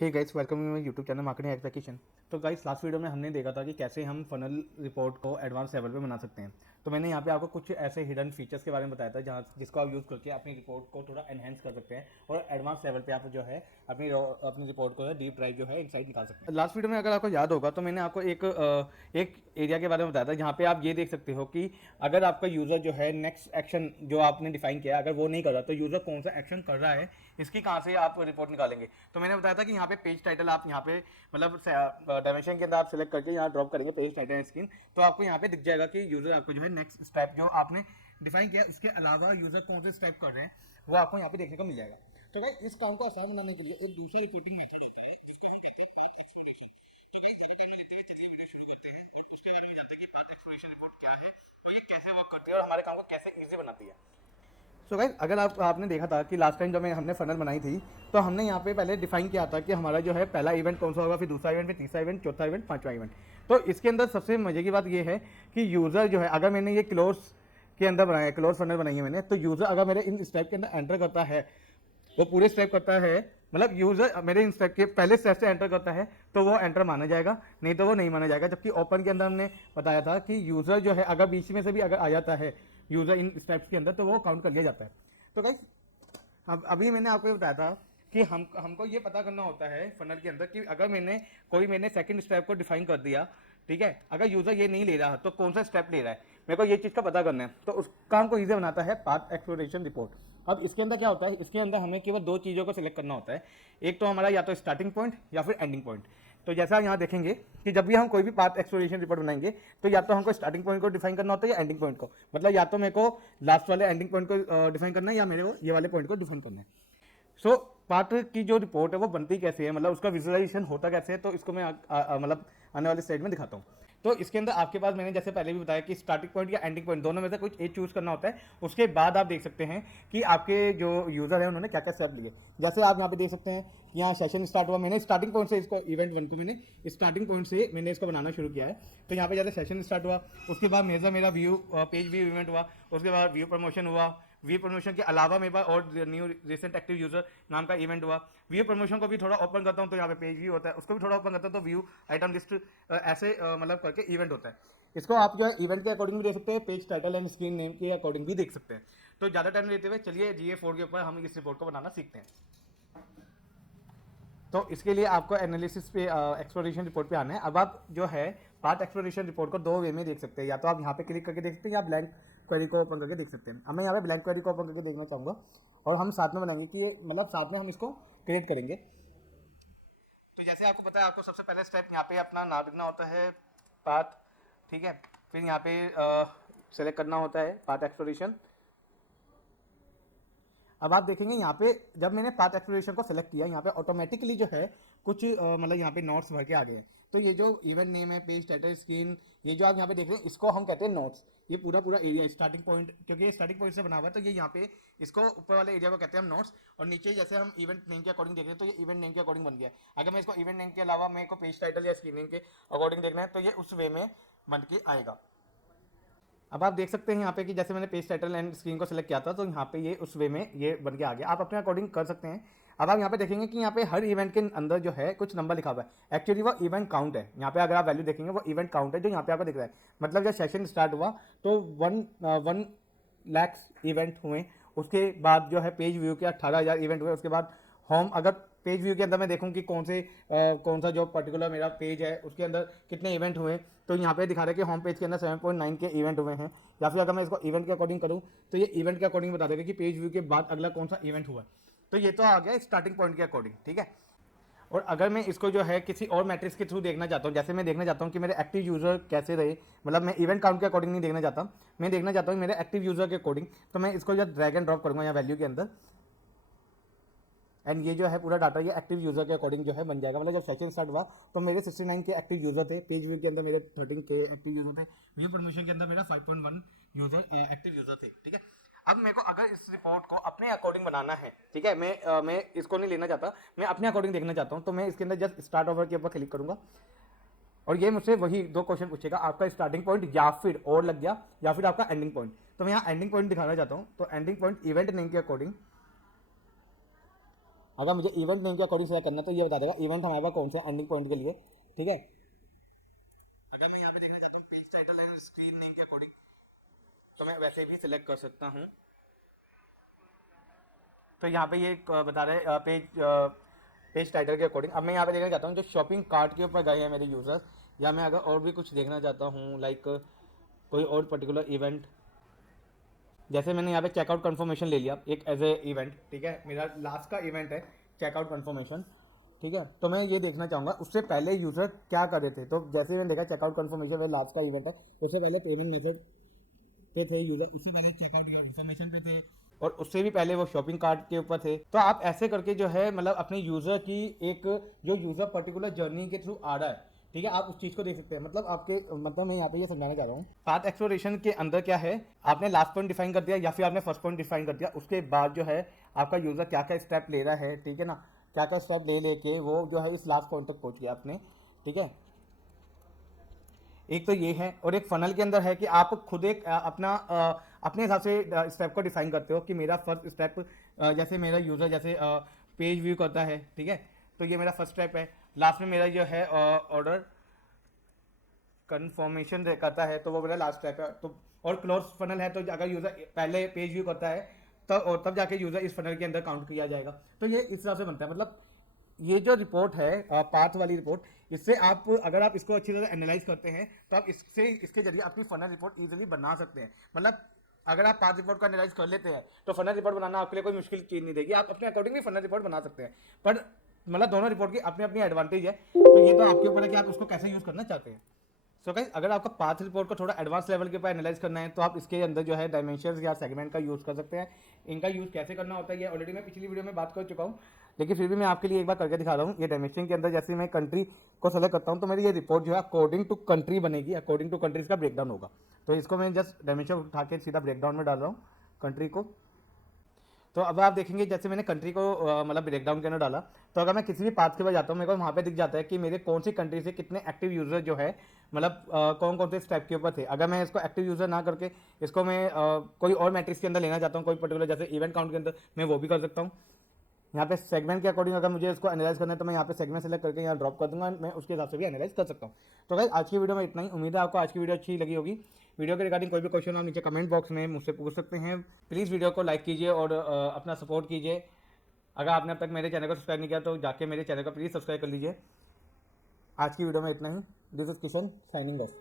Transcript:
Hey guys, welcome to my YouTube channel marketing execution. तो guys, last video में हमने देखा था कि कैसे हम फनल रिपोर्ट को एडवांस लेवल पे बना सकते हैं। तो मैंने यहाँ पे आपको कुछ ऐसे हिडन फीचर्स के बारे में बताया था जहाँ जिसको आप यूज़ करके अपनी रिपोर्ट को थोड़ा एनहेंस कर सकते हैं और एडवांस लेवल पे आप जो है अपनी रिपोर्ट को डीप ड्राइव जो है इनसाइट निकाल सकते हैं। लास्ट वीडियो में अगर आपको याद होगा तो मैंने आपको एक एरिया के बारे में बताया था जहाँ पे आप ये देख सकते हो कि अगर आपका यूज़र जो है नेक्स्ट एक्शन जो आपने डिफाइन किया अगर वो नहीं कर रहा तो यूज़र कौन सा एक्शन कर रहा है इसकी कहाँ से आप रिपोर्ट निकालेंगे। तो मैंने बताया था कि यहाँ पे पेज टाइटल आप यहाँ पे मतलब डायमेंशन के अंदर आप सिलेक्ट करके यहाँ ड्रॉप करेंगे पेज टाइटल एंड स्क्रीन, तो आपको यहाँ पे दिख जाएगा कि यूजर आपको जो है नेक्स्ट स्टेप जो आपने डिफाइन किया उसके अलावा यूजर कौन से स्टेप कर रहे हैं वो आपको यहाँ पे देखने को मिल जाएगा। तो भाई इस काम को आसान बनाने के लिए एक दूसरा रिपोर्टिंग मेथड होता है जिसको हम कहते हैं पाथ एक्सप्लोरेशन। तो भाई ज्यादा टाइम लेते हुए चलिए वीडियो शुरू करते हैं और उसके बारे में जानते हैं कि पाथ एक्सप्लोरेशन रिपोर्ट क्या है और ये कैसे वर्क करती है और हमारे काम को कैसे ईजी बनाती है। सो गाइस, अगर आपने देखा था कि लास्ट टाइम जब हमने फनल बनाई थी तो हमने यहाँ पे पहले डिफाइन किया था कि हमारा जो है पहला इवेंट कौन सा होगा, फिर दूसरा इवेंट, फिर तीसरा इवेंट, चौथा इवेंट, पांचवा इवेंट। तो इसके अंदर सबसे मजे की बात ये है कि यूज़र जो है अगर मैंने ये क्लोज के अंदर बनाया है, क्लोज फनल बनाई है मैंने, तो यूज़र अगर मेरे इन स्टेप के अंदर एंटर करता है, वो पूरे स्टेप करता है, मतलब यूजर मेरे इन स्टेप के पहले स्टेप से एंटर करता है तो वो एंटर माना जाएगा, नहीं तो वो नहीं माना जाएगा। जबकि ओपन के अंदर हमने बताया था कि यूजर जो है अगर बीच में से भी अगर आ जाता है यूजर इन स्टेप्स के अंदर तो वो काउंट कर लिया जाता है। तो गाइस, अब अभी मैंने आपको बताया था कि हमको ये पता करना होता है फनल के अंदर कि अगर मैंने सेकंड स्टेप को डिफाइन कर दिया, ठीक है, अगर यूजर ये नहीं ले रहा तो कौन सा स्टेप ले रहा है, मेरे को ये चीज़ का पता करना है। तो उस काम को इजी बनाता है पाथ एक्सप्लोरेशन रिपोर्ट। अब इसके अंदर क्या होता है, इसके अंदर हमें केवल दो चीज़ों को सिलेक्ट करना होता है। एक तो हमारा या तो स्टार्टिंग पॉइंट या फिर एंडिंग पॉइंट। तो जैसा आप यहाँ देखेंगे कि जब भी हम कोई भी पाथ एक्सप्लोरेशन रिपोर्ट बनाएंगे तो या तो हमको स्टार्टिंग पॉइंट को डिफाइन करना होता है या एंडिंग पॉइंट को, मतलब या तो मेरे को लास्ट वाले एंडिंग पॉइंट को डिफाइन करना है या मेरे को ये वाले पॉइंट को डिफाइन करना है। सो पार्ट की जो रिपोर्ट है वो बनती कैसे है, मतलब उसका विजुअलाइजेशन होता कैसे है, तो इसको मैं मतलब आने वाले स्लाइड में दिखाता हूँ। तो इसके अंदर आपके पास मैंने जैसे पहले भी बताया कि स्टार्टिंग पॉइंट या एंडिंग पॉइंट दोनों में से कुछ एक चूज करना होता है। उसके बाद आप देख सकते हैं कि आपके जो यूजर है उन्होंने क्या क्या स्टेप लिए। जैसे आप यहाँ पे देख सकते हैं कि यहाँ सेशन स्टार्ट हुआ, मैंने स्टार्टिंग पॉइंट से इसको इवेंट वन को मैंने स्टार्टिंग पॉइंट से मैंने इसको बनाना शुरू किया है। तो यहाँ पे जैसे सेशन स्टार्ट हुआ उसके बाद मेरा व्यू पेज व्यू इवेंट हुआ, उसके बाद व्यू प्रमोशन हुआ, व्यू प्रमोशन के अलावा मेरे पास और न्यू रिसेंट एक्टिव यूजर नाम का इवेंट हुआ। व्यू प्रमोशन को भी थोड़ा ओपन करता हूँ तो यहाँ पे पेज व्यू होता है, उसको भी थोड़ा ओपन करता हूँ तो व्यू आइटम लिस्ट ऐसे मतलब करके इवेंट होता है। इसको आप जो है इवेंट के अकॉर्डिंग भी देख सकते हैं, page title and screen name के अकॉर्डिंग भी देख सकते हैं। तो ज़्यादा टाइम लेते हुए चलिए GA4 के ऊपर हम इस रिपोर्ट को बनाना सीखते हैं। तो इसके लिए आपको एनालिसिस पे एक्सप्लोरेशन रिपोर्ट पे आना है। अब आप जो है पार्ट एक्सप्लोरेशन रिपोर्ट को दो वे में देख सकते हैं, या तो आप यहाँ पे क्लिक करके देख सकते हैं या ब्लैंक क्वेरी को ओपन करके देख सकते हैं। अब मैं यहाँ पे ब्लैंक क्वेरी को ओपन करके देखना चाहूँगा और हम साथ में बनाएंगे कि मतलब साथ में हम इसको क्रिएट करेंगे। तो जैसे आपको पता है आपको सबसे पहले स्टेप यहाँ पे अपना नाम लिखना होता है पाथ, ठीक है, फिर यहाँ पे सेलेक्ट करना होता है पाथ एक्सप्लोरेशन। अब आप देखेंगे यहाँ पे जब मैंने पाथ एक्सप्लोरेशन को सिलेक्ट किया यहाँ पे ऑटोमेटिकली जो है कुछ मतलब यहाँ पे नोट्स भर के आ गए हैं। तो ये जो इवेंट नेम है, पेज टाइटल, स्क्रीन, ये जो आप यहाँ पे देख रहे हैं इसको हम कहते हैं नोट्स। ये पूरा एरिया स्टार्टिंग पॉइंट, क्योंकि ये स्टार्टिंग पॉइंट से बना हुआ है तो ये यहाँ पे इसको ऊपर वाले एरिया को कहते हैं हम नोट्स। और नीचे जैसे हम इवेंट नेम के अकॉर्डिंग देख रहे हैं तो ये इवेंट नेम के अकॉर्डिंग बन गया। अगर मैं इसको इवेंट नेम के अलावा मेरे को पेज टाइटल या स्क्रीन नेम के अकॉर्डिंग देखना है तो ये उस वे में बन के आएगा। अब आप देख सकते हैं यहाँ पे कि जैसे मैंने पेज टाइटल एंड स्क्रीन को सिलेक्ट किया था तो यहाँ पे ये उस वे में ये बन के आ गया। आप अपने अकॉर्डिंग कर सकते हैं। अब आप यहाँ पे देखेंगे कि यहाँ पे हर इवेंट के अंदर जो है कुछ नंबर लिखा हुआ है, एक्चुअली वो इवेंट काउंट है। यहाँ पे अगर आप वैल्यू देखेंगे वो इवेंट काउंट है जो यहाँ पे आपको दिख रहा है। मतलब जब सेशन स्टार्ट हुआ तो 1 लाख इवेंट हुए, उसके बाद जो है पेज व्यू के 18,000 इवेंट हुए, उसके बाद होम, अगर पेज व्यू के अंदर मैं देखूं कि कौन सा जो पर्टिकुलर मेरा पेज है उसके अंदर कितने इवेंट हुए, तो यहाँ पे दिखा रहा है कि होम पेज के अंदर 7.9 के इवेंट हुए हैं। या फिर अगर मैं इसको इवेंट के अकॉर्डिंग करूँ तो ये इवेंट के अकॉर्डिंग बता देगा कि पेज व्यू के बाद अगला कौन सा इवेंट हुआ। तो ये तो आ गया स्टार्टिंग पॉइंट के अकॉर्डिंग, ठीक है। और अगर मैं इसको जो है किसी और मैट्रिक्स के थ्रू देखना चाहता हूँ, जैसे मैं देखना चाहता हूँ कि मेरे एक्टिव यूजर कैसे रहे, मतलब मैं इवेंट काउंट के अकॉर्डिंग नहीं देखना चाहता, मैं देखना चाहता हूँ मेरे एक्टिव यूजर के अकॉर्डिंग, तो मैं इसको जब ड्रैग एंड ड्रॉप करूँगा यहाँ वैल्यू के अंदर, एंड ये जो है पूरा डाटा ये एक्टिव यूजर के अकॉर्डिंग जो है बन जाएगा। मतलब जब सेशन स्टार्ट हुआ तो मेरे 69 के एक्टिव यूजर थे, पेज व्यू के अंदर मेरे 13 के एक्टिव यूजर थे, व्यू प्रमोशन के अंदर मेरा 5.1 यूजर एक्टिव यूजर थे, ठीक है। अब मेरे को अगर इस रिपोर्ट को अपने अकॉर्डिंग बनाना है, ठीक है, मैं इसको नहीं लेना चाहता, मैं अपने अकॉर्डिंग देखना चाहता हूँ, तो मैं इसके अंदर जस्ट स्टार्ट ओवर के ऊपर क्लिक करूंगा और ये मुझसे वही दो क्वेश्चन पूछेगा, आपका स्टार्टिंग पॉइंट या फिर और लग गया या फिर आपका एंडिंग पॉइंट। तो मैं यहाँ एंडिंग पॉइंट दिखाना चाहता हूँ, तो एंडिंग पॉइंट इवेंट नेम के अकॉर्डिंग अगर मुझे इवेंट नेम के अकॉर्डिंग सेलेक्ट करना है तो ये बता देगा इवेंट हमारे पास कौन से एंडिंग पॉइंट के लिए, ठीक है। अगर मैं यहाँ पे देखना चाहता हूँ page title and screen name के अकॉर्डिंग, तो मैं वैसे भी सिलेक्ट कर सकता हूँ। तो यहाँ पे ये बता रहे हैं पेज टाइटल के अकॉर्डिंग। अब मैं यहाँ पे देखना चाहता हूँ जो शॉपिंग कार्ट के ऊपर गए हैं मेरे यूजर्स, या मैं अगर और भी कुछ देखना चाहता हूँ लाइक कोई और पर्टिकुलर इवेंट, जैसे मैंने यहाँ पे चेकआउट कन्फर्मेशन ले लिया एक एज ए इवेंट, ठीक है, मेरा लास्ट का इवेंट है चेकआउट कन्फर्मेशन, ठीक है। तो मैं ये देखना चाहूँगा उससे पहले यूज़र क्या कर रहे थे। तो जैसे मैंने देखा चेकआउट कन्फर्मेशन मेरा लास्ट का इवेंट है, उससे पहले पेमेंट मेथड पे थे यूज़र, उससे पहले चेकआउट इन्फॉर्मेशन पे थे, और उससे भी पहले वो शॉपिंग कार्ट के ऊपर थे। तो आप ऐसे करके जो है मतलब अपने यूज़र की एक जो यूज़र पर्टिकुलर जर्नी के थ्रू आ रहा है, ठीक है, आप उस चीज़ को देख सकते हैं। मतलब आपके मतलब मैं यहाँ पे ये समझाना चाह रहा हूँ पाथ एक्सप्लोरेशन के अंदर क्या है, आपने लास्ट पॉइंट डिफाइन कर दिया या फिर आपने फर्स्ट पॉइंट डिफाइन कर दिया, उसके बाद जो है आपका यूज़र क्या क्या स्टेप ले रहा है, ठीक है ना, क्या क्या स्टेप ले लेके वो जो है इस लास्ट पॉइंट तक पहुँच गया अपने, ठीक है। एक तो ये है, और एक फनल के अंदर है कि आप खुद एक अपने हिसाब से स्टेप को डिफाइन करते हो कि मेरा फर्स्ट स्टेप जैसे मेरा यूज़र जैसे पेज व्यू करता है, ठीक है, तो ये मेरा फर्स्ट स्टेप है। लास्ट में मेरा जो है ऑर्डर कन्फर्मेशन करता है, तो वो मेरा लास्ट स्टेप है। तो और क्लोज फनल है, तो अगर यूज़र पहले पेज व्यू करता है तब जाके यूज़र इस फनल के अंदर काउंट किया जाएगा। तो ये इस हिसाब से बनता है। मतलब ये जो रिपोर्ट है पाथ वाली रिपोर्ट, इससे आप अगर आप इसको अच्छी तरह एनालाइज करते हैं तो आप इसके जरिए अपनी फनल रिपोर्ट इजीली बना सकते हैं। मतलब अगर आप पाथ रिपोर्ट को एनालाइज कर लेते हैं तो फनल रिपोर्ट बनाना आपके लिए कोई मुश्किल चीज़ नहीं देगी, आप अपने अकॉर्डिंग भी फनल रिपोर्ट बना सकते हैं। पर मतलब दोनों रिपोर्ट की अपनी अपनी एडवांटेज है, तो ये तो आपके ऊपर है कि आप उसको कैसे यूज़ करना चाहते हैं। सो गाइस, अगर आपका पाथ रिपोर्ट को थोड़ा एडवांस लेवल के ऊपर एनालाइज करना है तो आप इसके अंदर जो है डायमेंशंस या सेगमेंट का यूज़ कर सकते हैं। इनका यूज़ कैसे करना होता है ये ऑलरेडी मैं पिछली वीडियो में बात कर चुका हूँ, लेकिन फिर भी मैं आपके लिए एक बार करके दिखा रहा हूँ। ये डायमेंशन के अंदर जैसे मैं कंट्री को सेलेक्ट करता हूँ तो मेरी ये रिपोर्ट जो है अकॉर्डिंग टू कंट्री बनेगी, अकॉर्डिंग टू कंट्रीज का ब्रेकडाउन होगा। तो इसको मैं जस्ट डायमेंशन उठा के सीधा ब्रेकडाउन में डाल रहा हूँ कंट्री को। तो अब आप देखेंगे जैसे मैंने कंट्री को मतलब ब्रेकडाउन के अंदर डाला, तो अगर मैं किसी भी पाथ के बाद जाता हूँ मेरे को वहाँ पे दिख जाता है कि मेरे कौन सी कंट्री से कितने एक्टिव यूज़र जो है मतलब कौन कौन से स्टेप के ऊपर थे। अगर मैं इसको एक्टिव यूज़र ना करके इसको मैं कोई और मैट्रिक्स के अंदर लेना चाहता हूँ, कोई पर्टिकुलर जैसे इवेंट काउंट के अंदर, मैं वो भी कर सकता हूँ। यहाँ पे सेगमेंट के अकॉर्डिंग अगर मुझे इसको एनालाइज करना है तो मैं यहाँ पे सेगमेंट सेलेक्ट करके यहाँ ड्रॉप कर दूंगा, मैं उसके हिसाब से भी एनालाइज कर सकता हूँ। तो गाइस आज की वीडियो में इतना ही। उम्मीद है आपको आज की वीडियो अच्छी लगी होगी। वीडियो के रिगार्डिंग कोई भी क्वेश्चन आप नीचे कमेंट बॉक्स में मुझसे पूछ सकते हैं। प्लीज़ वीडियो को लाइक कीजिए और अपना सपोर्ट कीजिए। अगर आपने अब तक मेरे चैनल को सब्सक्राइब नहीं किया तो जाके मेरे चैनल को प्लीज़ सब्सक्राइब कर लीजिए। आज की वीडियो में इतना ही। This is Kishan signing of.